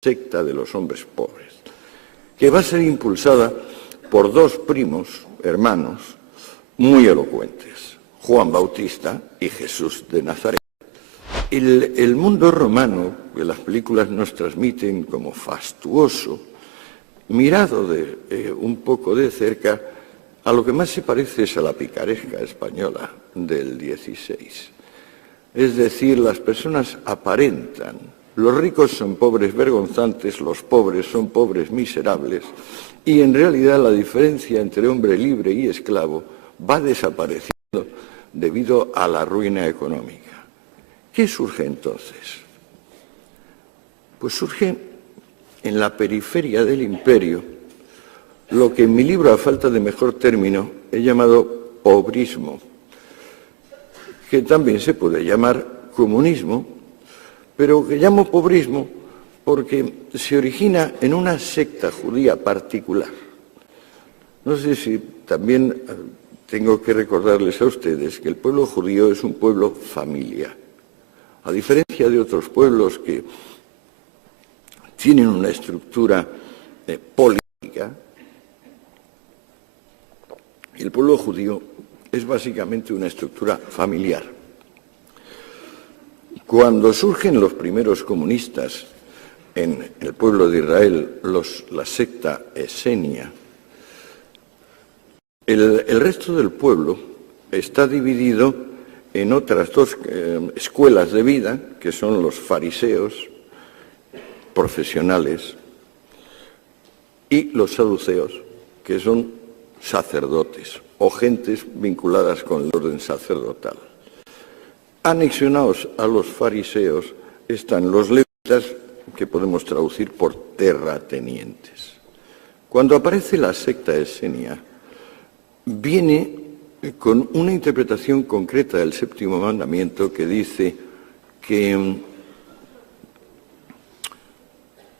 secta de los hombres pobres, que va a ser impulsada por dos primos hermanos muy elocuentes, Juan Bautista y Jesús de Nazaret. El mundo romano, que las películas nos transmiten como fastuoso, mirado un poco de cerca, a lo que más se parece es a la picaresca española del XVI. Es decir, las personas aparentan, los ricos son pobres vergonzantes, los pobres son pobres miserables, y en realidad la diferencia entre hombre libre y esclavo va desapareciendo debido a la ruina económica. ¿Qué surge entonces? Pues surge en la periferia del imperio lo que en mi libro, a falta de mejor término, he llamado pobrismo, que también se puede llamar comunismo, pero que llamo pobrismo porque se origina en una secta judía particular. No sé si también tengo que recordarles a ustedes que el pueblo judío es un pueblo familiar. A diferencia de otros pueblos que tienen una estructura política, el pueblo judío es básicamente una estructura familiar. Cuando surgen los primeros comunistas en el pueblo de Israel, la secta esenia, el resto del pueblo está dividido en otras dos escuelas de vida, que son los fariseos profesionales y los saduceos, que son sacerdotes o gentes vinculadas con el orden sacerdotal. Anexionados a los fariseos están los levitas, que podemos traducir por terratenientes. Cuando aparece la secta esenia, viene con una interpretación concreta del séptimo mandamiento que dice que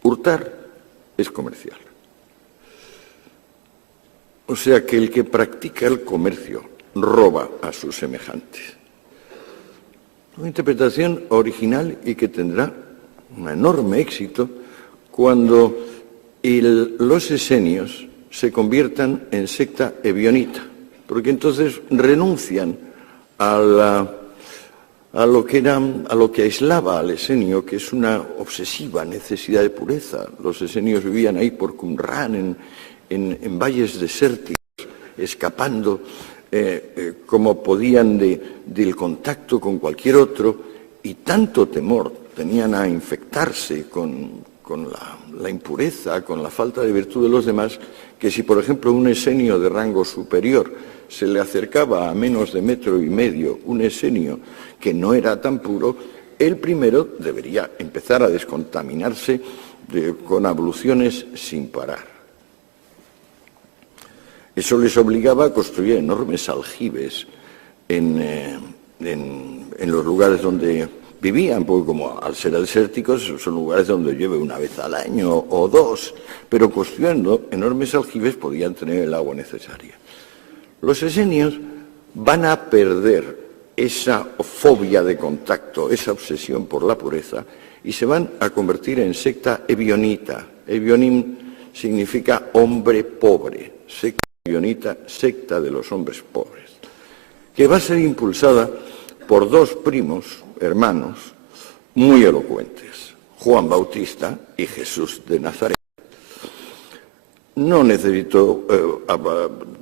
hurtar es comercial. O sea que el que practica el comercio roba a sus semejantes. Una interpretación original y que tendrá un enorme éxito cuando los esenios se conviertan en secta ebionita, porque entonces renuncian a lo que aislaba al esenio, que es una obsesiva necesidad de pureza. Los esenios vivían ahí por Qumran, en valles desérticos, escapando como podían del contacto con cualquier otro, y tanto temor tenían a infectarse con la impureza, con la falta de virtud de los demás, que si, por ejemplo, un esenio de rango superior se le acercaba a menos de 1,5 metros, un esenio que no era tan puro, el primero debería empezar a descontaminarse con abluciones sin parar. Eso les obligaba a construir enormes aljibes en los lugares donde vivían, porque como al ser desérticos son lugares donde llueve una vez al año o dos, pero construyendo enormes aljibes podían tener el agua necesaria. Los esenios van a perder esa fobia de contacto, esa obsesión por la pureza, y se van a convertir en secta ebionita. Ebionim significa hombre pobre, secta ebionita, secta de los hombres pobres, que va a ser impulsada por dos primos hermanos muy elocuentes, Juan Bautista y Jesús de Nazaret. No necesito,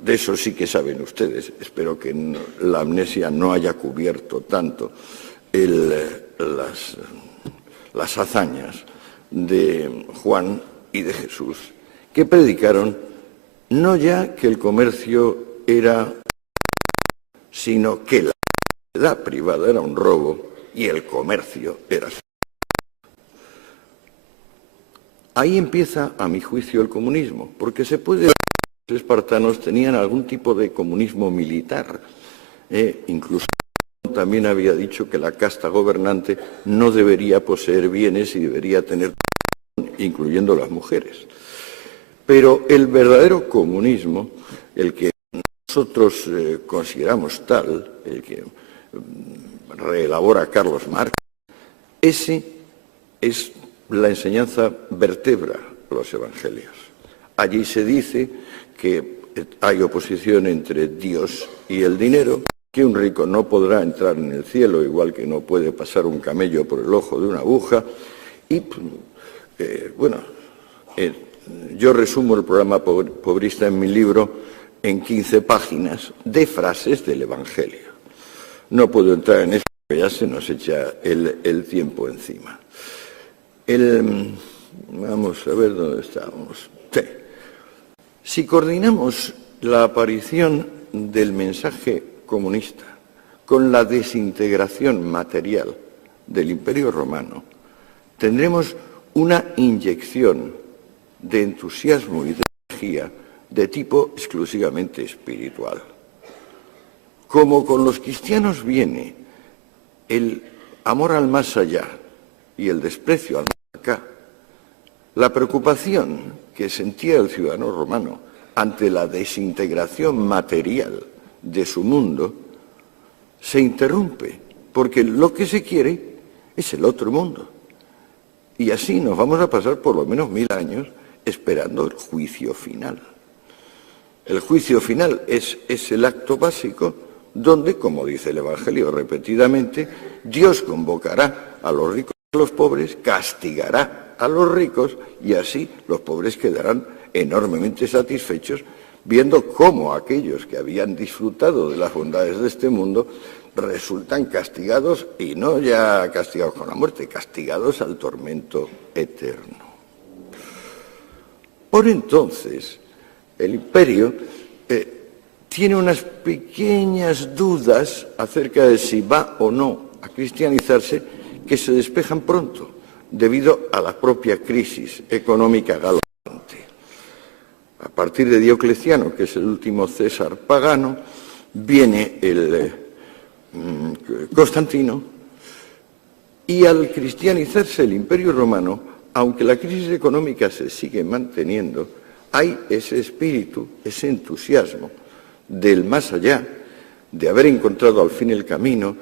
de eso sí que saben ustedes, espero que la amnesia no haya cubierto tanto las hazañas de Juan y de Jesús, que predicaron no ya que el comercio era, sino que la propiedad privada era un robo y el comercio era. Ahí empieza, a mi juicio, el comunismo, porque se puede decir que los espartanos tenían algún tipo de comunismo militar. Incluso también había dicho que la casta gobernante no debería poseer bienes y debería tener, incluyendo las mujeres. Pero el verdadero comunismo, el que nosotros consideramos tal, el que reelabora Carlos Marx, ese es la enseñanza vertebra los evangelios. Allí se dice que hay oposición entre Dios y el dinero, que un rico no podrá entrar en el cielo, igual que no puede pasar un camello por el ojo de una aguja. Y, yo resumo el programa pobrista en mi libro en 15 páginas de frases del Evangelio. No puedo entrar en eso, porque ya se nos echa el tiempo encima. Vamos a ver dónde estamos. Sí. Si coordinamos la aparición del mensaje comunista con la desintegración material del Imperio Romano, tendremos una inyección de entusiasmo y de energía de tipo exclusivamente espiritual. Como con los cristianos viene el amor al más allá y el desprecio al más acá, la preocupación que sentía el ciudadano romano ante la desintegración material de su mundo se interrumpe, porque lo que se quiere es el otro mundo. Y así nos vamos a pasar por lo menos 1000 años esperando el juicio final. El juicio final es el acto básico donde, como dice el Evangelio repetidamente, Dios convocará a los ricos y a los pobres, castigará a los ricos y así los pobres quedarán enormemente satisfechos viendo cómo aquellos que habían disfrutado de las bondades de este mundo resultan castigados, y no ya castigados con la muerte, castigados al tormento eterno. Por entonces, el imperio tiene unas pequeñas dudas acerca de si va o no a cristianizarse, que se despejan pronto, debido a la propia crisis económica galopante. A partir de Diocleciano, que es el último César pagano, viene el Constantino, y al cristianizarse el Imperio Romano, aunque la crisis económica se sigue manteniendo, hay ese espíritu, ese entusiasmo del más allá, de haber encontrado al fin el camino,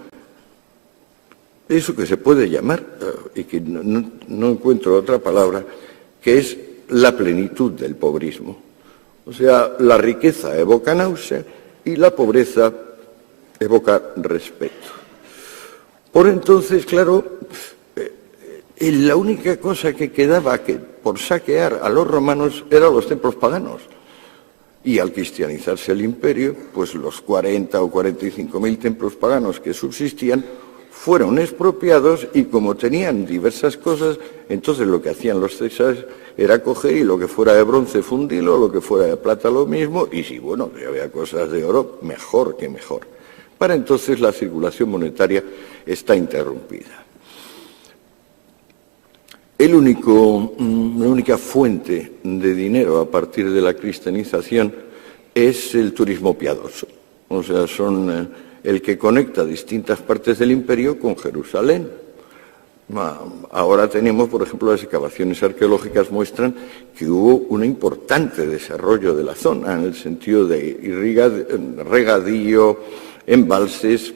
eso que se puede llamar, y que no encuentro otra palabra, que es la plenitud del pobrismo. O sea, la riqueza evoca náusea y la pobreza evoca respeto. Por entonces, claro, la única cosa que quedaba por saquear a los romanos eran los templos paganos. Y al cristianizarse el imperio, pues los 40 o 45.000 templos paganos que subsistían fueron expropiados, y como tenían diversas cosas, entonces lo que hacían los césares era coger y lo que fuera de bronce fundirlo, lo que fuera de plata lo mismo, y si había cosas de oro, mejor que mejor. Para entonces la circulación monetaria está interrumpida. La única fuente de dinero a partir de la cristianización es el turismo piadoso. O sea, son el que conecta distintas partes del imperio con Jerusalén. Ahora tenemos, por ejemplo, las excavaciones arqueológicas muestran que hubo un importante desarrollo de la zona en el sentido de regadío, embalses.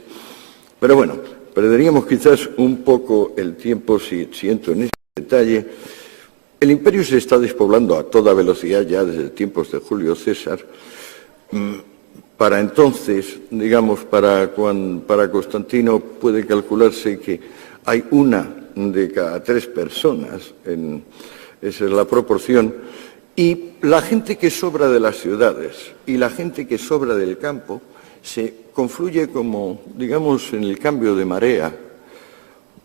Pero bueno, perderíamos quizás un poco el tiempo si entro en ese detalle. El imperio se está despoblando a toda velocidad ya desde tiempos de Julio César. Para entonces, digamos, para Constantino puede calcularse que hay 1 de cada 3 personas, esa es la proporción, y la gente que sobra de las ciudades y la gente que sobra del campo se confluye como, digamos, en el cambio de marea,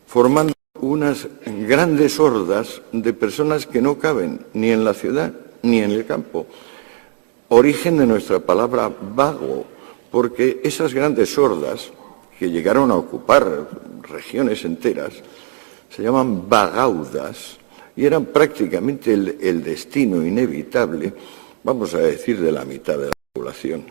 formando unas grandes hordas de personas que no caben ni en la ciudad ni en el campo. Origen de nuestra palabra vago, porque esas grandes hordas que llegaron a ocupar regiones enteras se llaman vagaudas y eran prácticamente el destino inevitable, vamos a decir, de la mitad de la población.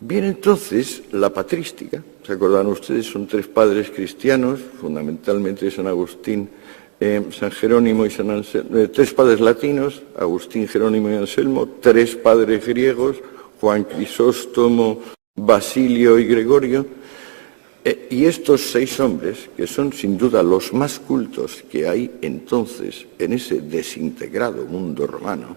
Bien, entonces, la patrística, ¿se acordan ustedes? Son 3 padres cristianos, fundamentalmente San Agustín, San Jerónimo y San Anselmo, 3 padres latinos, Agustín, Jerónimo y Anselmo, 3 padres griegos, Juan Crisóstomo, Basilio y Gregorio. Y estos 6 hombres, que son sin duda los más cultos que hay entonces en ese desintegrado mundo romano,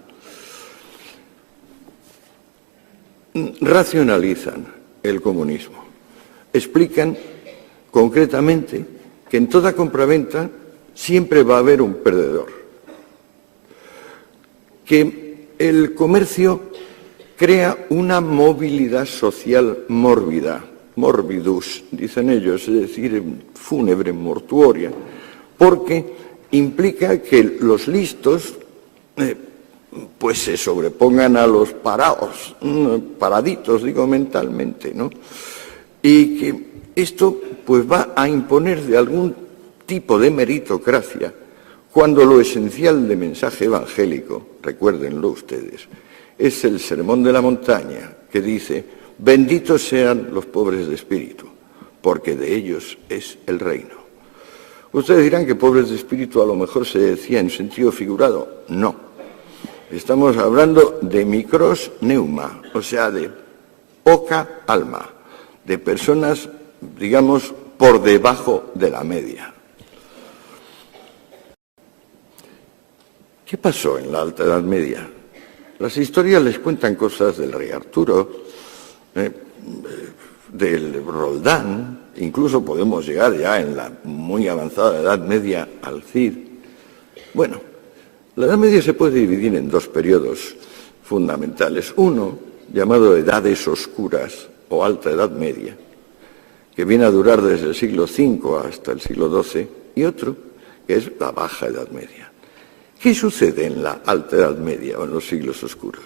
racionalizan el comunismo. Explican concretamente que en toda compraventa siempre va a haber un perdedor, que el comercio crea una movilidad social mórbida, morbidus, dicen ellos, es decir, fúnebre, mortuoria, porque implica que los listos pues se sobrepongan a los parados, paraditos, digo mentalmente, ¿no? Y que esto pues va a imponer de algún tipo de meritocracia, cuando lo esencial de mensaje evangélico, recuérdenlo ustedes, es el Sermón de la Montaña, que dice: benditos sean los pobres de espíritu, porque de ellos es el reino. Ustedes dirán que pobres de espíritu a lo mejor se decía en sentido figurado. No. Estamos hablando de micros neuma, o sea, de poca alma, de personas, digamos, por debajo de la media. ¿Qué pasó en la Alta Edad Media? Las historias les cuentan cosas del rey Arturo, del Roldán, incluso podemos llegar ya en la muy avanzada Edad Media al Cid. Bueno, la Edad Media se puede dividir en 2 periodos fundamentales. Uno, llamado Edades Oscuras o Alta Edad Media, que viene a durar desde el siglo V hasta el siglo XII, y otro, que es la Baja Edad Media. ¿Qué sucede en la Alta Edad Media o en los siglos oscuros?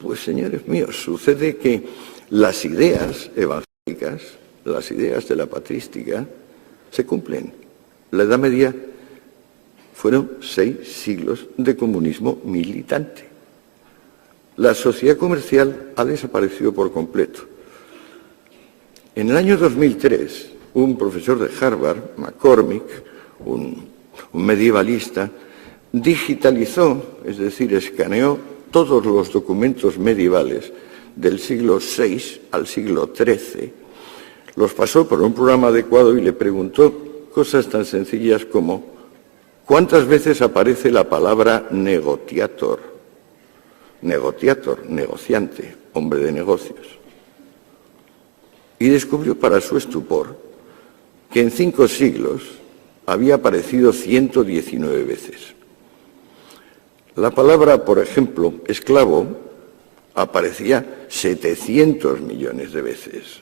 Pues, señores míos, sucede que las ideas evangélicas, las ideas de la patrística, se cumplen. La Edad Media fueron 6 siglos de comunismo militante. La sociedad comercial ha desaparecido por completo. En el año 2003, un profesor de Harvard, McCormick, un medievalista, digitalizó, es decir, escaneó todos los documentos medievales del siglo VI al siglo XIII, los pasó por un programa adecuado y le preguntó cosas tan sencillas como: ¿cuántas veces aparece la palabra negotiator? Negotiator, negociante, hombre de negocios. Y descubrió para su estupor que en 5 siglos había aparecido 119 veces. La palabra, por ejemplo, esclavo, aparecía 700 millones de veces.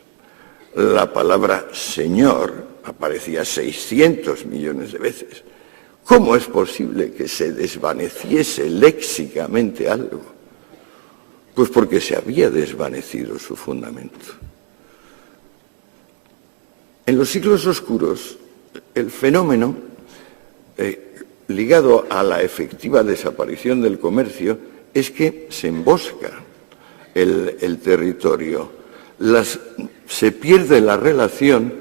La palabra señor aparecía 600 millones de veces. ¿Cómo es posible que se desvaneciese léxicamente algo? Pues porque se había desvanecido su fundamento. En los siglos oscuros, el fenómeno ligado a la efectiva desaparición del comercio es que se embosca el territorio, se pierde la relación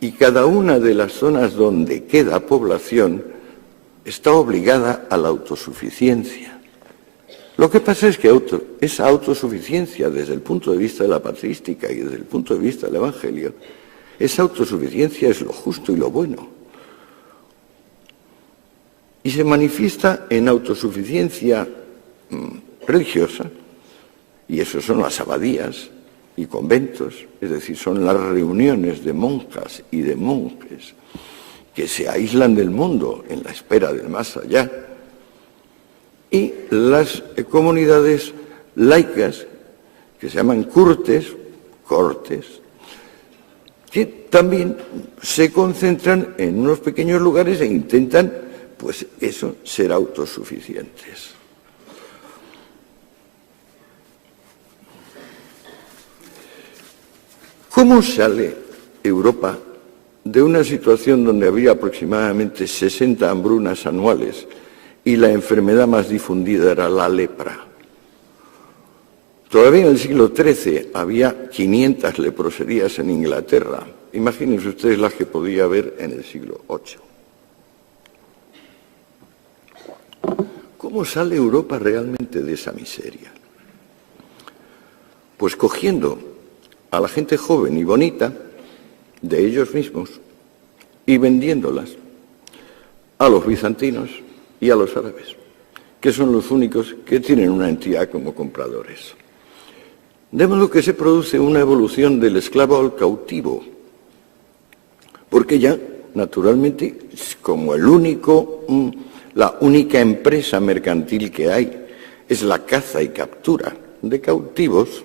y cada una de las zonas donde queda población está obligada a la autosuficiencia. Lo que pasa es que esa autosuficiencia, desde el punto de vista de la patrística y desde el punto de vista del Evangelio, esa autosuficiencia es lo justo y lo bueno. Y se manifiesta en autosuficiencia religiosa, y eso son las abadías y conventos, es decir, son las reuniones de monjas y de monjes que se aíslan del mundo en la espera del más allá, y las comunidades laicas que se llaman cortes, que también se concentran en unos pequeños lugares e intentan, pues eso, ser autosuficientes. ¿Cómo sale Europa de una situación donde había aproximadamente 60 hambrunas anuales y la enfermedad más difundida era la lepra? Todavía en el siglo XIII había 500 leproserías en Inglaterra. Imagínense ustedes las que podía haber en el siglo VIII. ¿Cómo sale Europa realmente de esa miseria? Pues cogiendo a la gente joven y bonita, de ellos mismos y vendiéndolas a los bizantinos y a los árabes, que son los únicos que tienen una entidad como compradores. De modo que se produce una evolución del esclavo al cautivo, porque ya, naturalmente, como la única empresa mercantil que hay es la caza y captura de cautivos,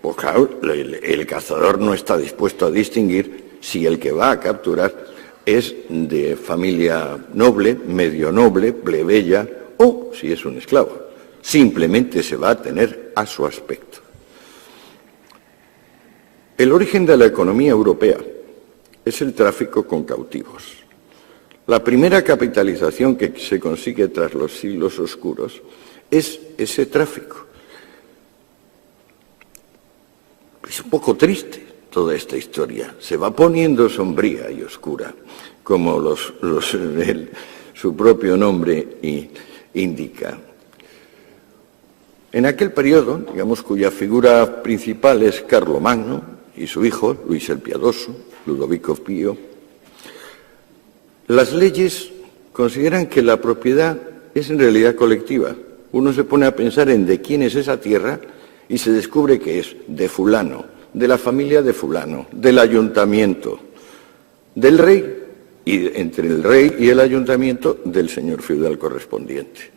pues claro, el cazador no está dispuesto a distinguir si el que va a capturar es de familia noble, medio noble, plebeya o si es un esclavo. Simplemente se va a tener a su aspecto. El origen de la economía europea es el tráfico con cautivos. La primera capitalización que se consigue tras los siglos oscuros es ese tráfico. Es un poco triste toda esta historia. Se va poniendo sombría y oscura, como su propio nombre indica. En aquel periodo, digamos, cuya figura principal es Carlomagno y su hijo, Luis el Piadoso, Ludovico Pío, las leyes consideran que la propiedad es en realidad colectiva. Uno se pone a pensar en de quién es esa tierra y se descubre que es de fulano, de la familia de fulano, del ayuntamiento, del rey, y entre el rey y el ayuntamiento del señor feudal correspondiente.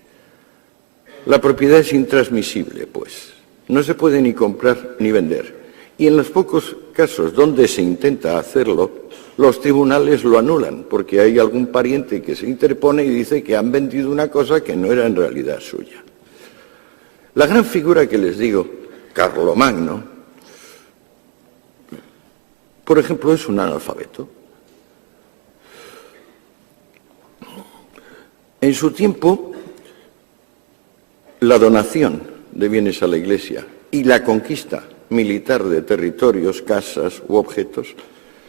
La propiedad es intransmisible, pues. No se puede ni comprar ni vender. Y en los pocos casos donde se intenta hacerlo, los tribunales lo anulan, porque hay algún pariente que se interpone y dice que han vendido una cosa que no era en realidad suya. La gran figura que les digo, Carlomagno, por ejemplo, es un analfabeto. En su tiempo, la donación de bienes a la Iglesia y la conquista militar de territorios, casas u objetos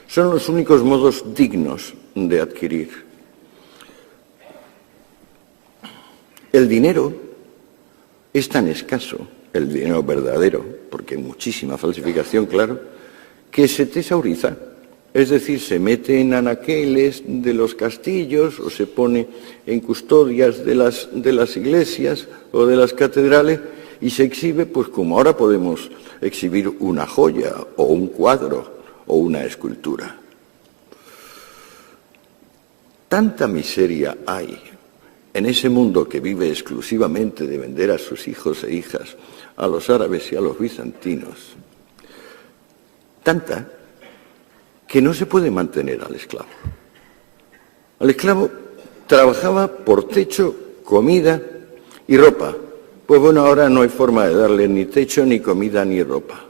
son los únicos modos dignos de adquirir. El dinero es tan escaso, el dinero verdadero, porque hay muchísima falsificación, claro, que se tesauriza. Es decir, se mete en anaqueles de los castillos o se pone en custodias de las iglesias o de las catedrales y se exhibe, pues como ahora podemos exhibir una joya o un cuadro o una escultura. Tanta miseria hay en ese mundo que vive exclusivamente de vender a sus hijos e hijas a los árabes y a los bizantinos, tanta que no se puede mantener al esclavo. Al esclavo trabajaba por techo, comida y ropa. Pues bueno, ahora no hay forma de darle ni techo, ni comida, ni ropa.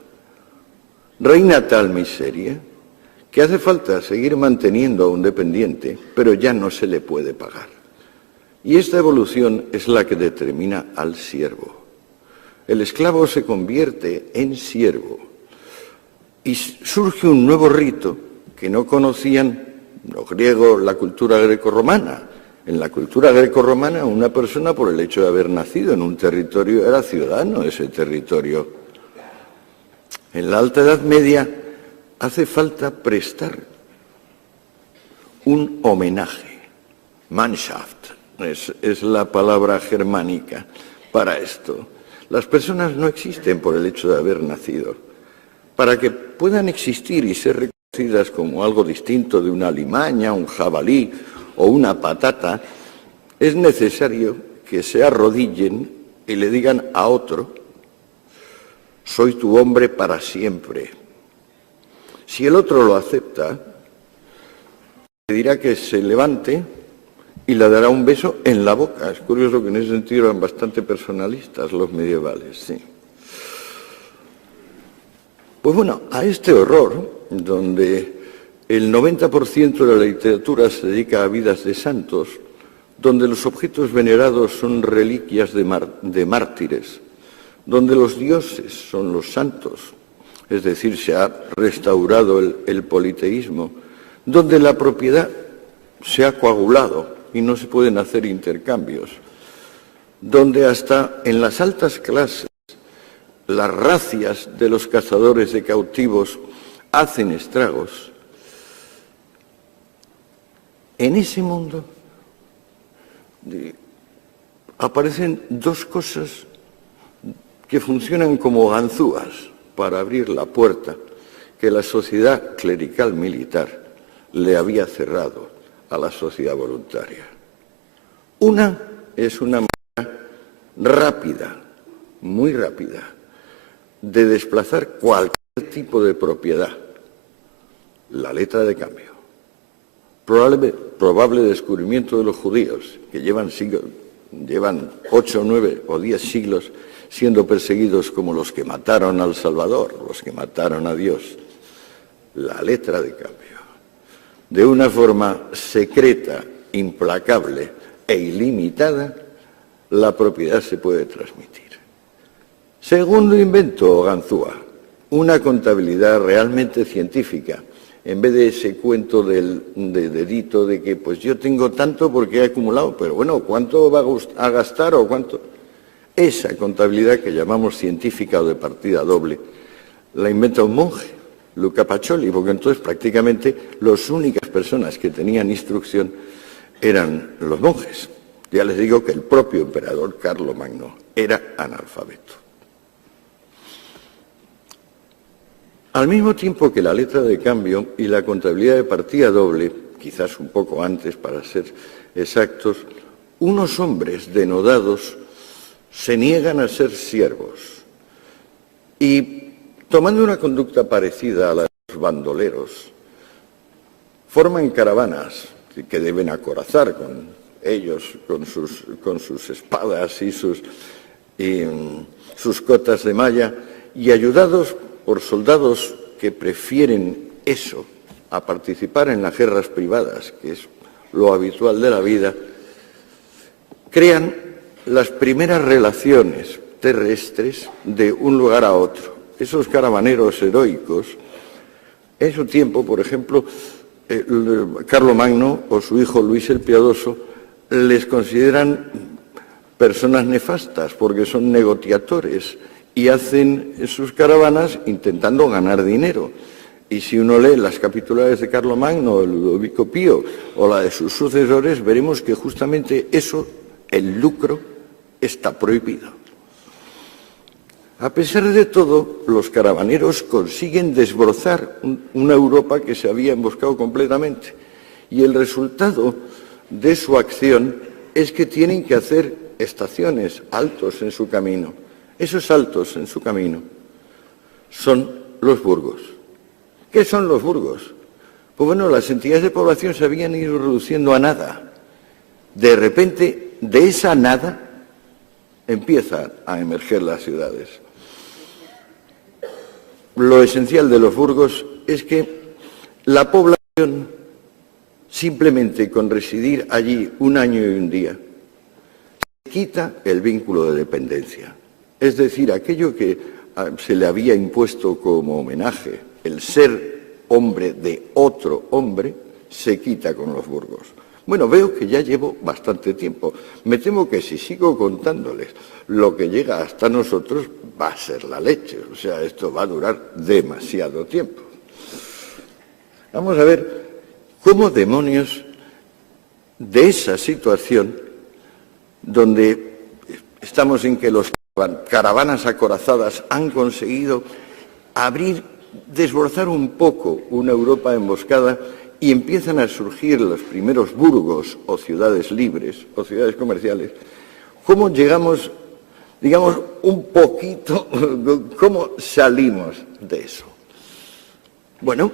Reina tal miseria que hace falta seguir manteniendo a un dependiente, pero ya no se le puede pagar. Y esta evolución es la que determina al siervo. El esclavo se convierte en siervo y surge un nuevo rito que no conocían los griegos, la cultura grecorromana. En la cultura grecorromana, una persona, por el hecho de haber nacido en un territorio, era ciudadano de ese territorio. En la Alta Edad Media hace falta prestar un homenaje. Mannschaft es la palabra germánica para esto. Las personas no existen por el hecho de haber nacido. Para que puedan existir y ser reconocidas como algo distinto de una alimaña, un jabalí o una patata, es necesario que se arrodillen y le digan a otro: soy tu hombre para siempre. Si el otro lo acepta, le dirá que se levante y le dará un beso en la boca. Es curioso que en ese sentido eran bastante personalistas los medievales, sí. Pues bueno, a este horror, donde el 90% de la literatura se dedica a vidas de santos, donde los objetos venerados son reliquias de mártires, donde los dioses son los santos, es decir, se ha restaurado el politeísmo, donde la propiedad se ha coagulado y no se pueden hacer intercambios, donde hasta en las altas clases las racias de los cazadores de cautivos hacen estragos, En ese mundo aparecen dos cosas que funcionan como ganzúas para abrir la puerta que la sociedad clerical militar le había cerrado a la sociedad voluntaria. Una es una manera rápida, muy rápida, de desplazar cualquier tipo de propiedad, la letra de cambio. Probable descubrimiento de los judíos, que llevan 8, 9 o 10 siglos siendo perseguidos como los que mataron al Salvador, los que mataron a Dios. La letra de cambio. De una forma secreta, implacable e ilimitada, la propiedad se puede transmitir. Segundo invento, ganzúa, una contabilidad realmente científica, en vez de ese cuento de dedito de que pues yo tengo tanto porque he acumulado, pero bueno, ¿cuánto va a gastar o cuánto? Esa contabilidad que llamamos científica o de partida doble, la inventa un monje, Luca Pacioli, porque entonces prácticamente las únicas personas que tenían instrucción eran los monjes. Ya les digo que el propio emperador Carlomagno era analfabeto. Al mismo tiempo que la letra de cambio y la contabilidad de partida doble, quizás un poco antes para ser exactos, unos hombres denodados se niegan a ser siervos y, tomando una conducta parecida a la de los bandoleros, forman caravanas que deben acorazar con ellos, con sus espadas y sus cotas de malla, y ayudados por soldados que prefieren eso a participar en las guerras privadas, que es lo habitual de la vida, crean las primeras relaciones terrestres de un lugar a otro. Esos caravaneros heroicos, en su tiempo, por ejemplo, Carlomagno o su hijo Luis el Piadoso les consideran personas nefastas porque son negociadores y hacen sus caravanas intentando ganar dinero. Y si uno lee las capitulares de Carlomagno, de Ludovico Pío o la de sus sucesores, veremos que justamente eso, el lucro, está prohibido. A pesar de todo, los caravaneros consiguen desbrozar una Europa que se había emboscado completamente. Y el resultado de su acción es que tienen que hacer estaciones, altos en su camino. Esos altos en su camino son los burgos. ¿Qué son los burgos? Pues bueno, las entidades de población se habían ido reduciendo a nada. De repente, de esa nada, empiezan a emerger las ciudades. Lo esencial de los burgos es que la población, simplemente con residir allí un año y un día, se quita el vínculo de dependencia. Es decir, aquello que se le había impuesto como homenaje, el ser hombre de otro hombre, se quita con los burgos. Bueno, veo que ya llevo bastante tiempo. Me temo que si sigo contándoles lo que llega hasta nosotros, va a ser la leche. O sea, esto va a durar demasiado tiempo. Vamos a ver cómo demonios de esa situación, donde estamos en que los caravanas acorazadas han conseguido desbrozar un poco una Europa emboscada, y empiezan a surgir los primeros burgos o ciudades libres o ciudades comerciales. ¿Cómo llegamos, digamos, un poquito, cómo salimos de eso? Bueno,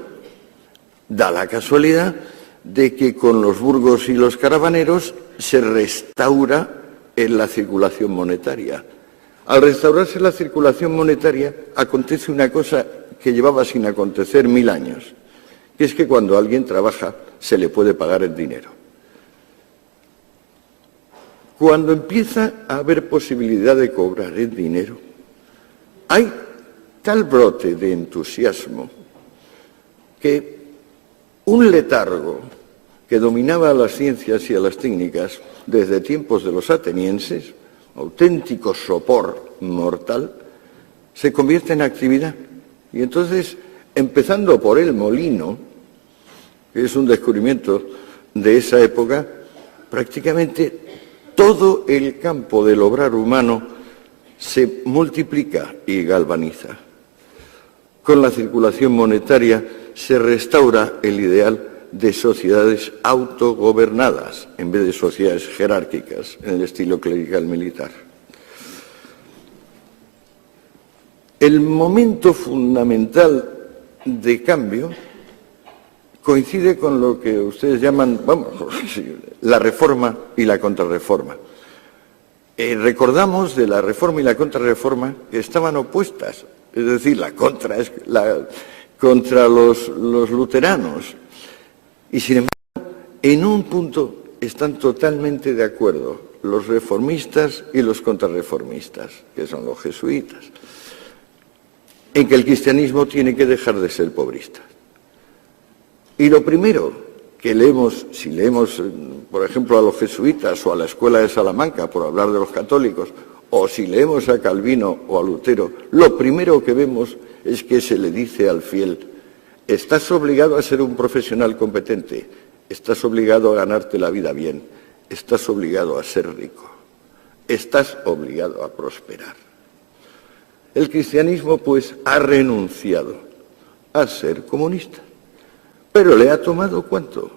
da la casualidad de que con los burgos y los caravaneros se restaura la circulación monetaria. Al restaurarse la circulación monetaria, acontece una cosa que llevaba sin acontecer 1000 años, que es que cuando alguien trabaja se le puede pagar el dinero. Cuando empieza a haber posibilidad de cobrar el dinero, hay tal brote de entusiasmo que un letargo que dominaba a las ciencias y a las técnicas desde tiempos de los atenienses, auténtico sopor mortal, se convierte en actividad. Y entonces, empezando por el molino, que es un descubrimiento de esa época, prácticamente todo el campo del obrar humano se multiplica y galvaniza. Con la circulación monetaria se restaura el ideal de sociedades autogobernadas en vez de sociedades jerárquicas en el estilo clerical militar. El momento fundamental de cambio coincide con lo que ustedes llaman, la reforma y la contrarreforma. Recordamos de la reforma y la contrarreforma que estaban opuestas, es decir, contra los luteranos. Y sin embargo, en un punto están totalmente de acuerdo los reformistas y los contrarreformistas, que son los jesuitas, en que el cristianismo tiene que dejar de ser pobrista. Y lo primero que leemos, si leemos, por ejemplo, a los jesuitas o a la Escuela de Salamanca, por hablar de los católicos, o si leemos a Calvino o a Lutero, lo primero que vemos es que se le dice al fiel: estás obligado a ser un profesional competente, estás obligado a ganarte la vida bien, estás obligado a ser rico, estás obligado a prosperar. El cristianismo, pues, ha renunciado a ser comunista. Pero le ha tomado ¿cuánto?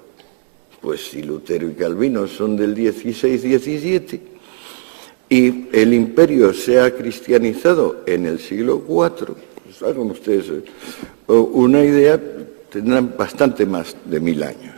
Pues si Lutero y Calvino son del 16-17 y el imperio se ha cristianizado en el siglo IV, pues hagan ustedes una idea, tendrán bastante más de 1000 años.